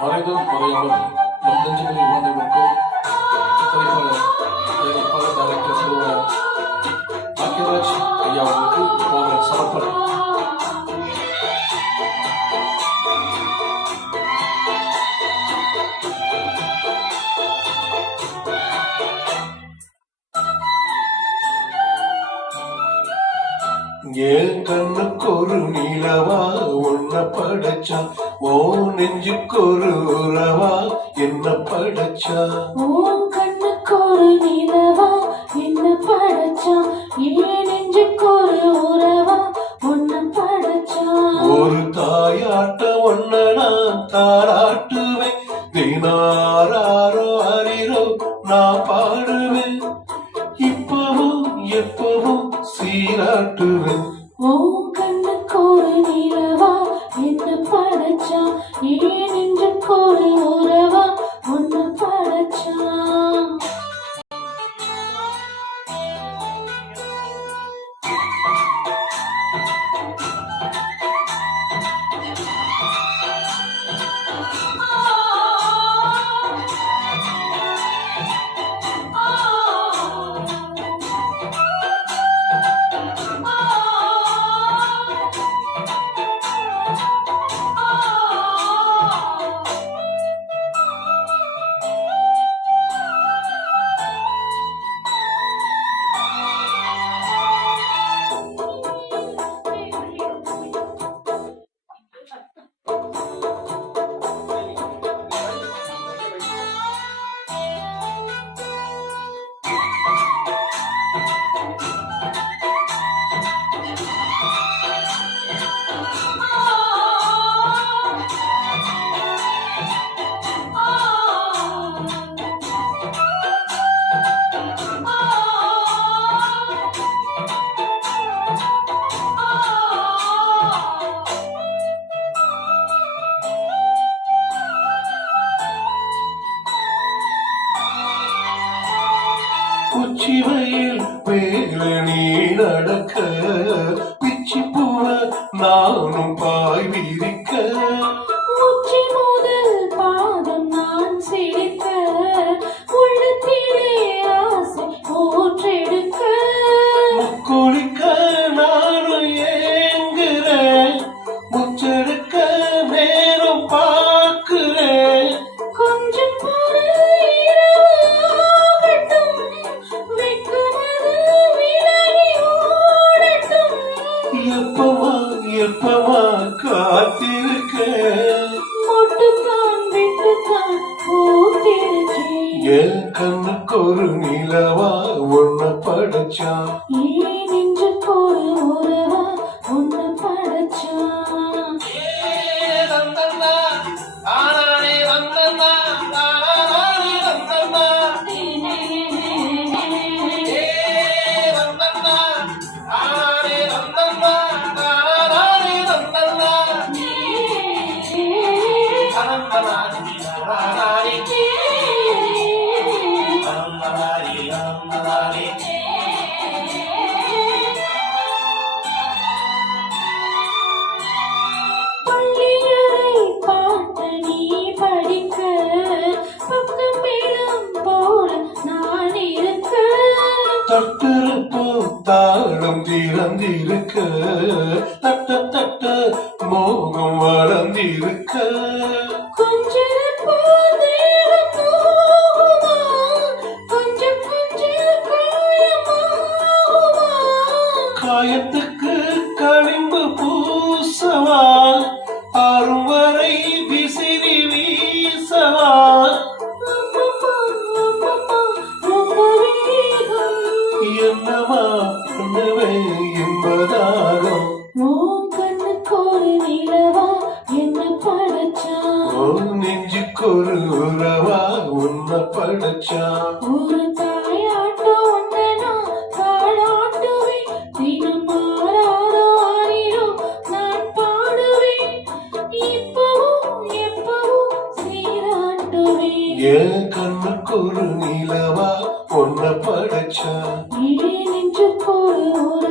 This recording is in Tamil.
மறைந்தும் மறையாமல் நம் நெஞ்சுகளில் வாழ்ந்திருக்கும் தயாரிப்பாளர் டைரக்டர் திருவாளர் பாக்கியராஜ் ஐயா அவர்களுக்கு அவர்கள் சமர்ப்பணம். என் கண்ணுக்கு ஒரு நிலவா உன்னை படைச்சா, ஓ நெஞ்சுக்கு ஒரு உறவா என்ன படைச்சா. உன் கண்ணுக்கு ஒரு நிலவா என்ன படைச்சா, ஏன் நெஞ்சுக்கு ஒரு உறவா உன்னை படைச்சா. ஒரு தாயாட்ட ஒன்ன நான் தாராட்டுவேன், தினாரோ அறிரோ நான் பாடுவேன், இப்பவும் எப்பவும் சீராட்டுவேன். உன் கண்ணுக்கு ஒரு நிலவா என்ன படைச்சா, ஏன் நெஞ்சுக்கு ஒரு உறவா உன்னை படைச்சா. உச்சிவையில் மேல நீ நடக்க, பிச்சி பூவ நானும் பாய் விரிக்க, உச்சி முதல் பாதம் நான் சிரிக்க, உள்ளத்திலே ஆசை ஊற்றெடுக்க, முக்குளிக்க நானும் ஏங்குறேன், முச்செடுக்க நேரம் பார்க்கிறேன். கொஞ்சம் பொறு இரவாகட்டும், வெட்கமது விலகி ஓடட்டும், எப்பமா காத்திருக்க, மொட்டுத்தான் விட்டுத்தான் பூத்திருக்கேன். என் கண்ணுக்கு ஒரு நிலவா உன்னை படைச்சா, ஏன் நெஞ்சுக்கு ஒரு உறவா உன்னை படைச்சா. பள்ளியறை பாட்டு நீ படிக்க, பக்கம் மேளம் போல நான் இருக்க, தட்டிருப்போ தாளம் திறந்திருக்க, தட்ட தட்ட மோகம் வளர்ந்திருக்க, கொஞ்சிருப்போ தேவம் போகுமா, கொஞ்சம் கொஞ்சம் காயமாகுமா, காயத்துக்கு களிம்பு பூசவா, ஆறும் வரை விசிறி வீசவா, அம்மம்மா, அம்மம்மா, ரொம்ப வேகம், என்னமா பண்ணுவே என்பதாகம். உன் கண்ணுக்கு ஒரு நிலவா என்ன படைச்சா, ஓ நெஞ்சுக்கு ஒரு உறவா உன்னை படைச்சா. ஒரு தாயாட்டம் ஒன்றை நான் தாளாட்டுவேன், தினம் மாறாரோ ஆறிரோ நான் பாடுவேன், இப்பவும் எப்பவும் சீராட்டுவேன். என் கண்ணுக்கு ஒரு நிலவா ஒன்ன படைச்சா இடி நெஞ்சுக்கோடு ஒரு